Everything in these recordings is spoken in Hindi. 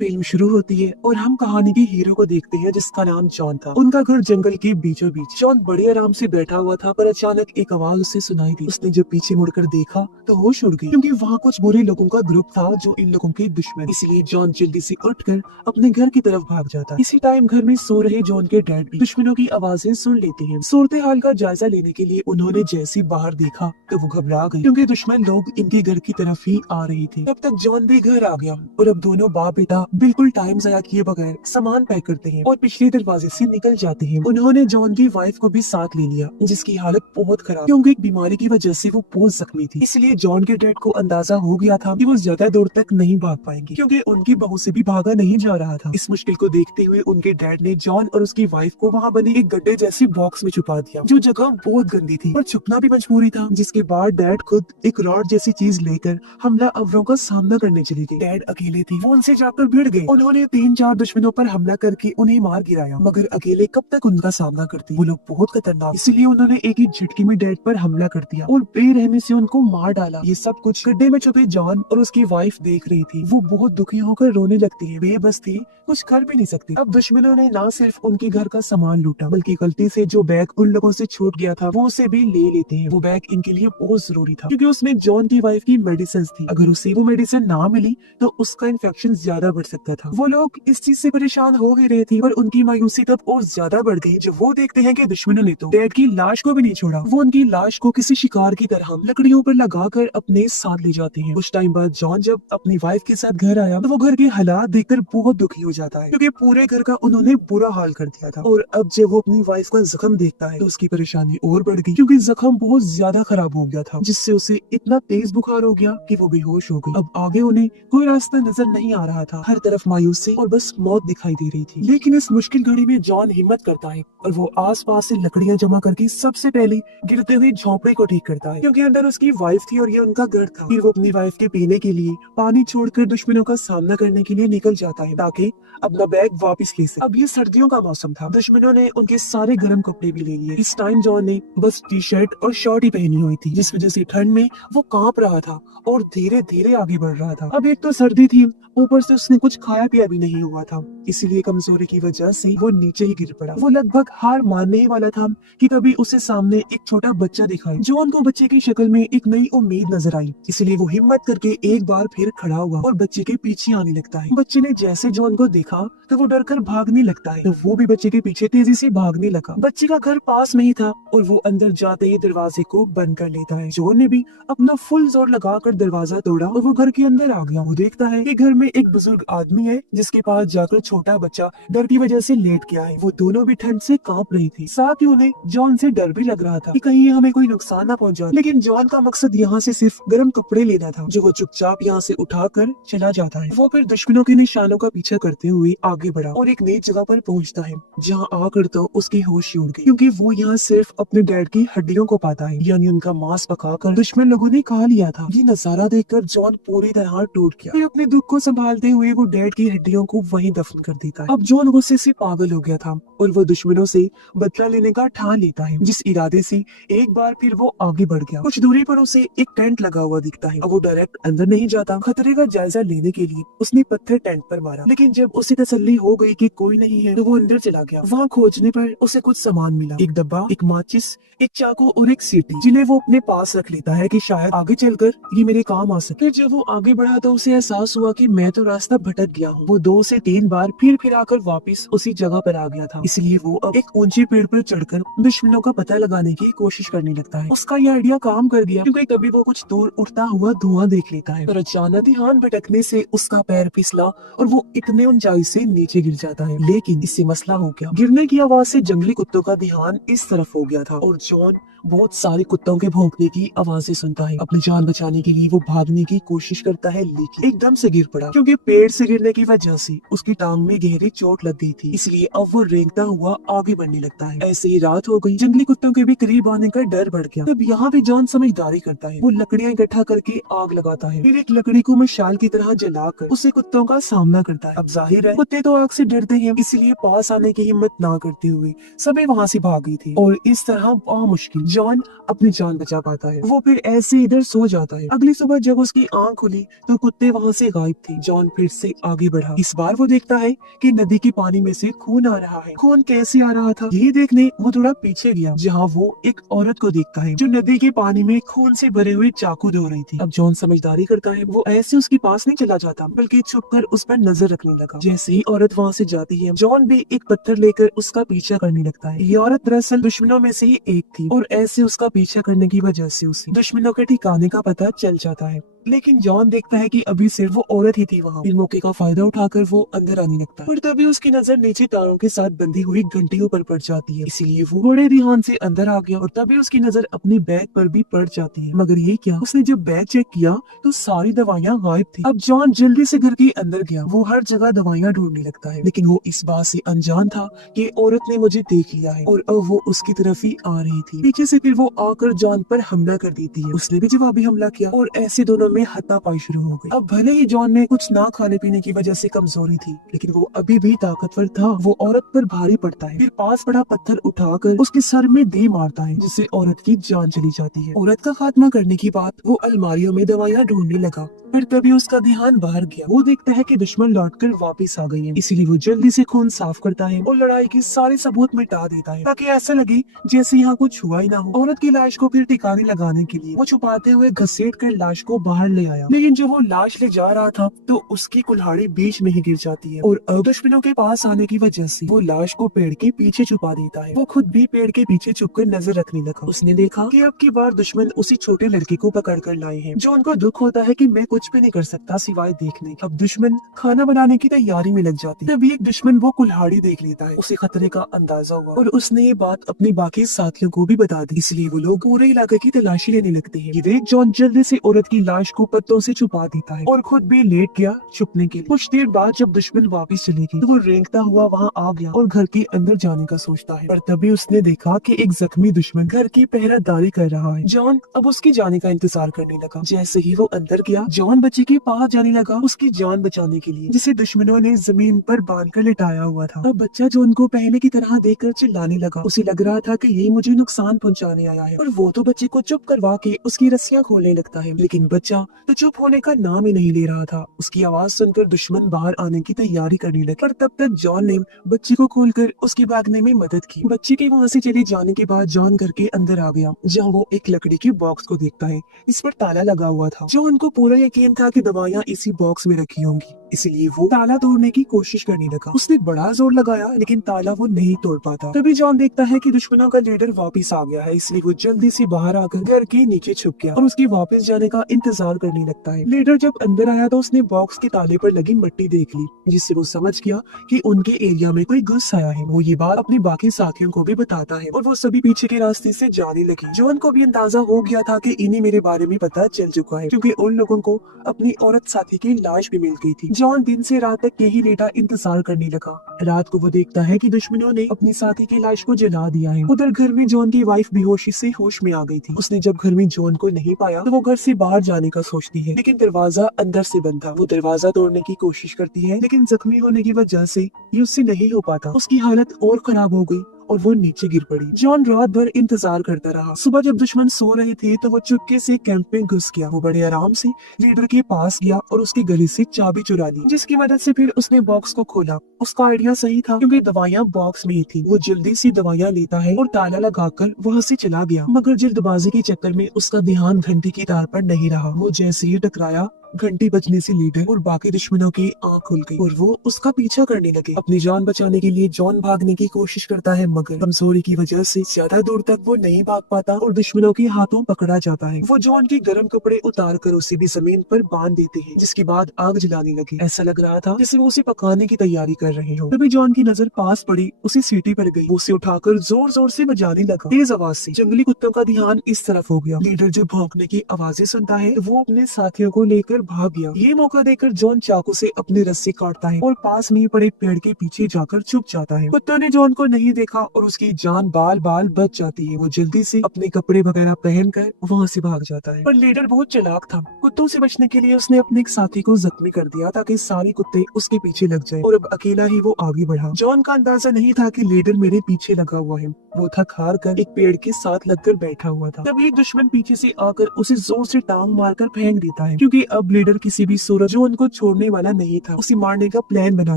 फिल्म शुरू होती है और हम कहानी के हीरो को देखते हैं जिसका नाम जॉन था। उनका घर जंगल के बीचों बीच। जॉन बड़े आराम से बैठा हुआ था पर अचानक एक आवाज उसे सुनाई दी। उसने जब पीछे मुड़कर देखा तो होश उड़ गई क्योंकि वहाँ कुछ बुरे लोगों का ग्रुप था जो इन लोगों के दुश्मन। इसलिए जॉन जल्दी से उठकर अपने घर की तरफ भाग जाता। इसी टाइम घर में सो रहे जॉन के डैड भी दुश्मनों की आवाजें सुन लेते हैं। सूरत हाल का जायजा लेने के लिए उन्होंने जैसे बाहर देखा तो वो घबरा गए क्योंकि दुश्मन लोग इनके घर की तरफ ही आ रहे थे। तब तक जॉन भी घर आ गया और अब दोनों बाप बेटा बिल्कुल टाइम जाया किए बगैर सामान पैक करते हैं और पिछले दरवाजे से निकल जाते हैं। उन्होंने जॉन की वाइफ को भी साथ ले लिया जिसकी हालत बहुत खराब क्योंकि एक बीमारी की वजह से वो बहुत जख्मी थी। इसलिए जॉन के डैड को अंदाजा हो गया था कि वो ज्यादा दूर तक नहीं भाग पाएंगे क्योंकि उनकी बहू से भी भागा नहीं जा रहा था। इस मुश्किल को देखते हुए उनके डैड ने जॉन और उसकी वाइफ को वहाँ बने एक गड्ढे जैसे बॉक्स में छुपा दिया जो जगह बहुत गंदी थी और छुपना भी मजबूरी था। जिसके बाद डैड खुद एक रॉड जैसी चीज लेकर हमला अवरों का सामना करने चली गई। डैड अकेले थे, वो उनसे जाकर भिड़ गए। उन्होंने 3-4 दुश्मनों पर हमला करके उन्हें मार गिराया मगर अकेले कब तक उनका सामना करती। वो लोग बहुत खतरनाक, इसलिए उन्होंने एक ही झटके में डैड पर हमला कर दिया और बेरहमी से उनको मार डाला। ये सब कुछ गड्ढे में छुपे जॉन और उसकी वाइफ देख रही थी। वो बहुत दुखी होकर रोने लगती है, बेबस थी, कुछ कर भी नहीं सकती। अब दुश्मनों ने न सिर्फ उनके घर का सामान लूटा बल्कि गलती से जो बैग उन लोगों से छूट गया था वो उसे भी ले लेते हैं। वो बैग इनके लिए बहुत जरूरी था क्योंकि उसमें जॉन की वाइफ की मेडिसिन थी। अगर उसे वो मेडिसिन ना मिली तो उसका इन्फेक्शन ज्यादा बढ़ सकता था। वो लोग इस चीज से परेशान हो गए रहे थे पर उनकी मायूसी तब और ज्यादा बढ़ गई जब वो देखते हैं कि दुश्मनों ने तो डैड की लाश को भी नहीं छोड़ा। वो उनकी लाश को किसी शिकार की तरह लकड़ियों पर लगाकर अपने साथ ले जाते हैं। कुछ टाइम बाद जॉन जब अपनी वाइफ के साथ घर आया तो वो घर के हालात देखकर बहुत दुखी हो जाता है क्योंकि पूरे घर का उन्होंने बुरा हाल कर दिया था। और अब जब वो अपनी वाइफ का जख्म देखता है तो उसकी परेशानी और बढ़ गई क्योंकि जख्म बहुत ज्यादा खराब हो गया था जिससे उसे इतना तेज बुखार हो गया कि वो बेहोश हो गई। अब आगे उन्हें कोई रास्ता नजर नहीं आ रहा था, हर तरफ मायूसी और बस मौत दिखाई दे रही थी। लेकिन इस मुश्किल घड़ी में जॉन हिम्मत करता है और वो आसपास से लकड़ियां जमा करके सबसे पहले गिरते हुए झोंपड़े को ठीक करता है क्योंकि अंदर उसकी वाइफ थी और ये उनका घर था। फिर वो अपनी वाइफ के पीने के लिए पानी छोड़कर दुश्मनों का सामना करने के लिए निकल जाता है ताकि अपना बैग वापस ले सके। अब ये सर्दियों का मौसम था, दुश्मनों ने उनके सारे गर्म कपड़े भी ले लिए। इस टाइम जॉन ने बस टी शर्ट और शर्ट ही पहनी हुई थी जिस वजह से ठंड में वो कांप रहा था और धीरे धीरे आगे बढ़ रहा था। अब एक तो सर्दी थी, ऊपर से उसने कुछ खाया पिया भी नहीं हुआ था, इसीलिए कमजोरी की वजह से वो नीचे ही गिर पड़ा। वो लगभग हार मानने ही वाला था कि तभी उसे सामने एक छोटा बच्चा दिखाई। जॉन को बच्चे की शक्ल में एक नई उम्मीद नजर आई, इसलिए वो हिम्मत करके एक बार फिर खड़ा हुआ और बच्चे के पीछे आने लगता है। बच्चे ने जैसे जॉन को देखा तो वो डर कर भागने लगता है तो वो भी बच्चे के पीछे तेजी से भागने लगा। बच्चे का घर पास में ही था और वो अंदर जाते ही दरवाजे को बंद कर लेता है। जॉन ने भी अपना फुल जोर लगाकर दरवाजा तोड़ा और वो घर के अंदर आ गया। वो देखता है कि घर में एक बुजुर्ग आदमी है जिसके पास जाकर छोटा बच्चा डर की वजह से लेट गया है। वो दोनों भी ठंड से कांप रही थी, साथ ही उन्हें जॉन से डर भी लग रहा था कि कहीं हमें कोई नुकसान ना पहुंचा। लेकिन जॉन का मकसद यहाँ से सिर्फ गर्म कपड़े लेना था जो वो चुपचाप यहाँ से उठाकर चला जाता है। वो फिर दुश्मनों के निशानों का पीछा करते हुए आगे बढ़ा और एक नई जगह पर पहुंचता है जहाँ आकर तो उसकी होश उड़ गई क्योंकि वो यहाँ सिर्फ अपने डैड की हड्डियों को पाता है, यानी उनका मांस पकाकर दुश्मन लोगों ने खा लिया था। ये नजारा देखकर जॉन पूरी तरह टूट गया। फिर अपने दुख को संभालते हुए वो डैड की हड्डियों को वहीं दफन कर देता है। अब जॉन गुस्से से पागल हो गया था और वो दुश्मनों से बदला लेने का ठान लेता है जिस इरादे से एक बार फिर वो आगे बढ़ गया। कुछ दूरी पर उसे एक टेंट लगा हुआ दिखता है। अब वो डायरेक्ट अंदर नहीं जाता, खतरे का जायजा लेने के लिए उसने पत्थर टेंट पर मारा, लेकिन जब उसे तसल्ली हो गई कि कोई नहीं है तो वो अंदर चला गया। वहाँ खोजने पर उसे कुछ सामान मिला, एक डब्बा, एक माचिस, एक चाकू और एक सीटी, जिन्हें वो अपने पास रख लेता है कि शायद आगे चलकर ये मेरे काम आ सके। फिर जब वो आगे बढ़ा तो उसे एहसास हुआ कि मैं तो रास्ता भटक गया हूँ। वो 2 से 3 बार फिर आकर वापस उसी जगह पर आ गया था, इसलिए वो अब एक ऊंचे पेड़ पर चढ़कर दुश्मनों का पता लगाने की कोशिश करने लगता है। उसका ये आइडिया काम कर गया क्योंकि तभी वो कुछ दूर उठता हुआ धुआं देख लेता है और अचानक ध्यान भटकने से उसका पैर फिसला और वो इतने ऊंचाई से नीचे गिर जाता है। लेकिन इससे मसला हो गया, गिरने की आवाज से जंगली कुत्तों का ध्यान इस तरफ हो गया था और जॉन बहुत सारे कुत्तों के भौंकने की आवाजें सुनता है। अपनी जान बचाने के लिए वो भागने की कोशिश करता है लेकिन एकदम से गिर पड़ा क्योंकि पेड़ से गिरने की वजह से उसकी टांग में गहरी चोट लग गई थी, इसलिए अब वो रेंगता हुआ आगे बढ़ने लगता है। ऐसे ही रात हो गई, जंगली कुत्तों के भी करीब आने का डर बढ़ गया। तब यहाँ पे जॉन समझदारी करता है, वो लकड़ियां इकट्ठा करके आग लगाता है, फिर एक लकड़ी को मशाल की तरह जलाकर उसे कुत्तों का सामना करता है। अब जाहिर है कुत्ते तो आग से डरते हैं, इसलिए पास आने की हिम्मत ना करते हुए सभी वहाँ से भाग गई थी और इस तरह मुश्किल जॉन अपनी जान बचा पाता है। वो फिर ऐसे इधर सो जाता है। अगली सुबह जब उसकी आंख खुली तो कुत्ते वहाँ से गायब थे। जॉन फिर से आगे बढ़ा। इस बार वो देखता है कि नदी के पानी में से खून आ रहा है। खून कैसे आ रहा था ये देखने वो थोड़ा पीछे गया, जहाँ वो एक औरत को देखता है जो नदी के पानी में खून से भरे हुए चाकू धो रही थी। अब जॉन समझदारी करता है। वो ऐसे उसके पास नहीं चला जाता, बल्कि छुपकर उस पर नजर रखने लगा। जैसे ही औरत वहाँ से जाती है, जॉन भी एक पत्थर लेकर उसका पीछा करने लगता है। ये औरत दरअसल दुश्मनों में से ही एक थी और ऐसे उसका पीछा करने की वजह से उसे दुश्मनों के ठिकाने का पता चल जाता है। लेकिन जॉन देखता है कि अभी सिर्फ वो औरत ही थी वहाँ। इस मौके का फायदा उठाकर वो अंदर आने लगता है, और तभी उसकी नजर नीचे तारों के साथ बंधी हुई घंटियों पर पड़ जाती है। इसीलिए वो बड़े ध्यान से अंदर आ गया, और तभी उसकी नजर अपने बैग पर भी पड़ जाती है। मगर ये क्या, उसने जब बैग चेक किया तो सारी दवाइयाँ गायब थी। अब जॉन जल्दी से घर के अंदर गया। वो हर जगह दवाइयाँ ढूंढने लगता है, लेकिन वो इस बात से अनजान था कि औरत ने मुझे देख लिया है और अब वो उसकी तरफ ही आ रही थी। पीछे से फिर वो आकर जॉन पर हमला कर देती है। उसने भी जवाबी हमला किया और ऐसे दोनों में हाथापाई शुरू हो गई। अब भले ही जॉन में कुछ ना खाने पीने की वजह से कमजोरी थी, लेकिन वो अभी भी ताकतवर था। वो औरत पर भारी पड़ता है, फिर पास पड़ा पत्थर उठाकर उसके सर में दे मारता है, जिससे औरत की जान चली जाती है। औरत का खात्मा करने की बात वो अलमारियों में दवाइयाँ ढूंढने लगा, पर तभी उसका ध्यान बाहर गया। वो देखता है कि दुश्मन लौटकर वापस आ गए हैं। इसीलिए वो जल्दी से खून साफ करता है और लड़ाई के सारे सबूत मिटा देता है, ताकि ऐसा लगे जैसे यहाँ कुछ हुआ ही ना हो। औरत की लाश को फिर ठिकाने लगाने के लिए वो छुपाते हुए घसीट कर लाश को बाहर ले आया, लेकिन जब वो लाश ले जा रहा था तो उसकी कुल्हाड़ी बीच में ही गिर जाती है, और अब दुश्मनों के पास आने की वजह से वो लाश को पेड़ के पीछे छुपा देता है। वो खुद भी पेड़ के पीछे छुपकर नजर रखने लगा। उसने देखा कि अब की बार दुश्मन उसी छोटे लड़के को पकड़ कर लाए हैं, जो उनको दुख होता है कि मैं कुछ भी नहीं कर सकता सिवाय देखने। अब दुश्मन खाना बनाने की तैयारी में लग जाती है। तभी एक दुश्मन वो कुल्हाड़ी देख लेता है। उसे खतरे का अंदाजा हुआ और उसने ये बात अपने बाकी साथियों को भी बता दी। इसलिए वो लोग पूरे इलाके की तलाशी लेने लगते हैं। ये देख जॉन जल्दी से औरत की लाश को पत्तों से छुपा देता है और खुद भी लेट गया छुपने के लिए। कुछ देर बाद जब दुश्मन वापस चले गए तो वो रेंगता हुआ वहाँ आ गया और घर के अंदर जाने का सोचता है, पर तभी उसने देखा कि एक जख्मी दुश्मन घर की पहरादारी कर रहा है। जॉन अब उसकी जाने का इंतजार करने लगा। जैसे ही वो अंदर गया, जॉन बच्चे के पास जाने लगा उसकी जान बचाने के लिए, जिसे दुश्मनों ने जमीन पर बांधकर लिटाया हुआ था। अब बच्चा जॉन को पहले की तरह देखकर चिल्लाने लगा। उसे लग रहा था कि ये मुझे नुकसान पहुंचाने आया है, और वो तो बच्चे को चुप करवा के उसकी रस्सियां खोलने लगता है। लेकिन बच्चा तो चुप होने का नाम ही नहीं ले रहा था। उसकी आवाज सुनकर दुश्मन बाहर आने की तैयारी करने लगे, पर तब तक जॉन ने बच्चे को खोलकर उसके भागने में मदद की। बच्चे के वहाँ से चले जाने के बाद जॉन घर के अंदर आ गया, जहाँ वो एक लकड़ी के बॉक्स को देखता है। इस पर ताला लगा हुआ था। जॉन को पूरा यकीन था कि दवाइयाँ इसी बॉक्स में रखी होंगी, इसलिए वो ताला तोड़ने की कोशिश करने लगा। उसने बड़ा जोर लगाया, लेकिन ताला वो नहीं तोड़ पाता। तभी जॉन देखता है कि दुश्मनों का लीडर वापस आ गया है, इसलिए वो जल्दी से बाहर आकर घर के नीचे छुप गया और उसके वापस जाने का इंतजार करने लगता है। लीडर जब अंदर आया तो उसने बॉक्स के ताले पर लगी मिट्टी देख ली, जिससे वो समझ गया कि उनके एरिया में कोई घुस आया है। वो ये बात अपने बाकी साथियों को भी बताता है और वो सभी पीछे के रास्ते से जाने लगे। जॉन को भी अंदाजा हो गया था कि इन्हें मेरे बारे में पता चल चुका है, क्योंकि उन लोगों को अपनी औरत साथी की लाश भी मिल गई थी। जॉन दिन से रात तक यही लेटा इंतजार करने लगा। रात को वो देखता है कि दुश्मनों ने अपनी साथी की लाश को जला दिया है। उधर घर में जॉन की वाइफ बेहोशी से होश में आ गई थी। उसने जब घर में जॉन को नहीं पाया तो वो घर से बाहर जाने का सोचती है, लेकिन दरवाजा अंदर से बंद था। वो दरवाजा तोड़ने की कोशिश करती है, लेकिन जख्मी होने की वजह से ये उससे नहीं हो पाता। उसकी हालत और खराब हो गई और वो नीचे गिर पड़ी। जॉन रात भर इंतजार करता रहा। सुबह जब दुश्मन सो रहे थे तो वो चुपके से कैंप में घुस गया। वो बड़े आराम से लीडर के पास गया और उसके गले से चाबी चुरा ली, जिसकी मदद से फिर उसने बॉक्स को खोला। उसका आइडिया सही था, क्योंकि दवाइयाँ बॉक्स में ही थी। वो जल्दी से दवाइयाँ लेता है और ताला लगाकर वहाँ से चला गया, मगर जल्दबाजी के चक्कर में उसका ध्यान घंटी की तार पर नहीं रहा। वो जैसे ही टकराया, घंटी बजने से लीडर और बाकी दुश्मनों की आंख खुल गई और वो उसका पीछा करने लगे। अपनी जान बचाने के लिए जॉन भागने की कोशिश करता है, मगर कमजोरी की वजह से ज्यादा दूर तक वो नहीं भाग पाता और दुश्मनों के हाथों पकड़ा जाता है। वो जॉन के गर्म कपड़े उतार कर उसे भी जमीन पर बांध देते हैं, जिसके बाद आग जलाने लगे। ऐसा लग रहा था जैसे वो उसे पकाने की तैयारी कर रहे हो। तभी जॉन की नजर पास पड़ी, उसी सीटी पर गई। वो उसे उठाकर जोर जोर से बजाने लगा, तेज आवाज से। जंगली कुत्तों का ध्यान इस तरफ हो गया। लीडर जब भौंकने की आवाजें सुनता है, वो अपने साथियों को लेकर लेकर भाग गया। ये मौका देखकर जॉन चाकू से अपनी रस्सी काटता है और पास में ही पड़े पेड़ के पीछे जाकर छुप जाता है। कुत्तों ने जॉन को नहीं देखा और उसकी जान बाल बाल बच जाती है। वो जल्दी से अपने कपड़े वगैरह पहनकर वहाँ से भाग जाता है। पर लीडर बहुत चालाक था। कुत्तों से बचने के लिए उसने अपने एक साथी को जख्मी कर दिया ताकि सारे कुत्ते उसके पीछे लग जाएं और अब अकेला ही वो आगे बढ़ा। जॉन का अंदाजा नहीं था कि लीडर मेरे पीछे लगा हुआ है। वो थक हार कर एक पेड़ के साथ लगकर बैठा हुआ था। तभी दुश्मन पीछे से आकर उसे जोर से टांग मारकर फेंक देता है, क्योंकि अब लीडर किसी भी सूरत जॉन को छोड़ने वाला नहीं था। उसे मारने का प्लान बना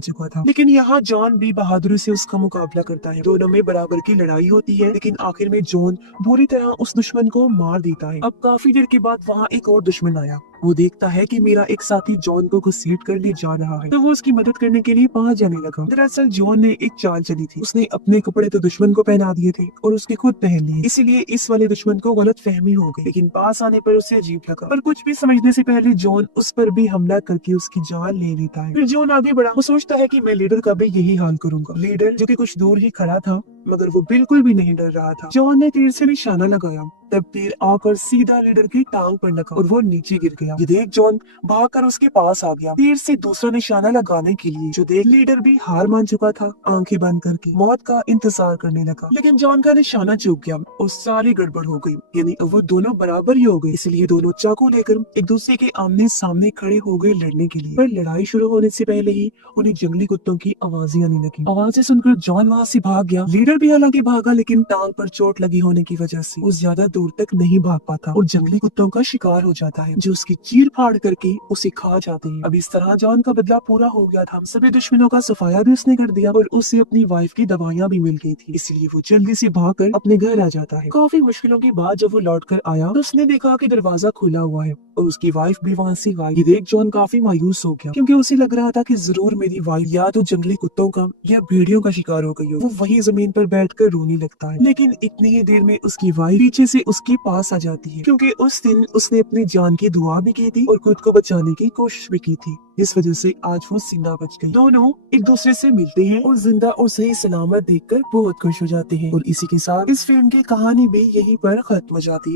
चुका था। लेकिन यहाँ जॉन भी बहादुरी से उसका मुकाबला करता है। दोनों में बराबर की लड़ाई होती है, लेकिन आखिर में जॉन बुरी तरह उस दुश्मन को मार देता है। अब काफी देर के बाद वहाँ एक और दुश्मन आया। वो देखता है कि मेरा एक साथी जॉन को घसीट कर ले जा रहा है, तो वो उसकी मदद करने के लिए पास जाने लगा। दरअसल जॉन ने एक चाल चली थी। उसने अपने कपड़े तो दुश्मन को पहना दिए थे और उसके खुद पहन लिए, इसीलिए इस वाले दुश्मन को गलत फहमी हो गई। लेकिन पास आने पर उसे अजीब लगा, पर कुछ भी समझने से पहले जॉन उस पर भी हमला करके उसकी जान ले लेता है। फिर जॉन आगे बढ़ा। वो सोचता है कि मैं लीडर का भी यही हाल करूंगा। लीडर जो कि कुछ दूर ही खड़ा था, मगर वो बिल्कुल भी नहीं डर रहा था। जॉन ने तीर से निशाना लगाया, तब तीर आकर सीधा लीडर की टांग पर लगा और वो नीचे गिर गया। ये देख जॉन भागकर उसके पास आ गया, तीर से दूसरा निशाना लगाने के लिए। जो देख लीडर भी हार मान चुका था, आंखें बंद करके मौत का इंतजार करने लगा। लेकिन जॉन का निशाना चूक गया और सारी गड़बड़ हो गई, यानी अब वो दोनों बराबर ही हो गए। इसलिए दोनों चाकू लेकर एक दूसरे के आमने सामने खड़े हो गए लड़ने के लिए। पर लड़ाई शुरू होने से पहले ही उन्हें जंगली कुत्तों की आवाजें आने लगी। आवाजें सुनकर जॉन वहाँ से भाग गया। लीडर भी हालांकि भागा, लेकिन टांग पर चोट लगी होने की वजह से वो ज्यादा दूर तक नहीं भाग पाता और जंगली कुत्तों का शिकार हो जाता है, जो उसकी चीर फाड़ करके उसे खा जाते हैं। अब इस तरह जॉन का बदला पूरा हो गया था। सभी दुश्मनों का सफाया भी उसने कर दिया और उसे अपनी वाइफ की दवाइयाँ भी मिल गई थी, इसलिए वो जल्दी से भागकर अपने घर आ जाता है। काफी मुश्किलों के बाद जब वो लौट कर आया तो उसने देखा कि दरवाजा खुला हुआ है और उसकी वाइफ भी वहाँ से गायब। ये देख जॉन काफी मायूस हो गया, क्योंकि उसे लग रहा था कि जरूर मेरी वाइफ या तो जंगली कुत्तों का या भेड़ियों का शिकार हो गई हो। वो वहीं जमीन पर बैठकर रोने लगता है, लेकिन इतनी ही देर में उसकी वाइफ पीछे से उसके पास आ जाती है, क्योंकि उस दिन उसने अपनी जान की दुआ भी की थी और खुद को बचाने की कोशिश भी की थी। इस वजह से आज वो जिंदा बच गई। दोनों एक दूसरे से मिलते हैं और जिंदा और सही सलामत देखकर बहुत खुश हो जाते हैं। और इसी के साथ इस फिल्म की कहानी भी यहीं पर खत्म हो जाती है।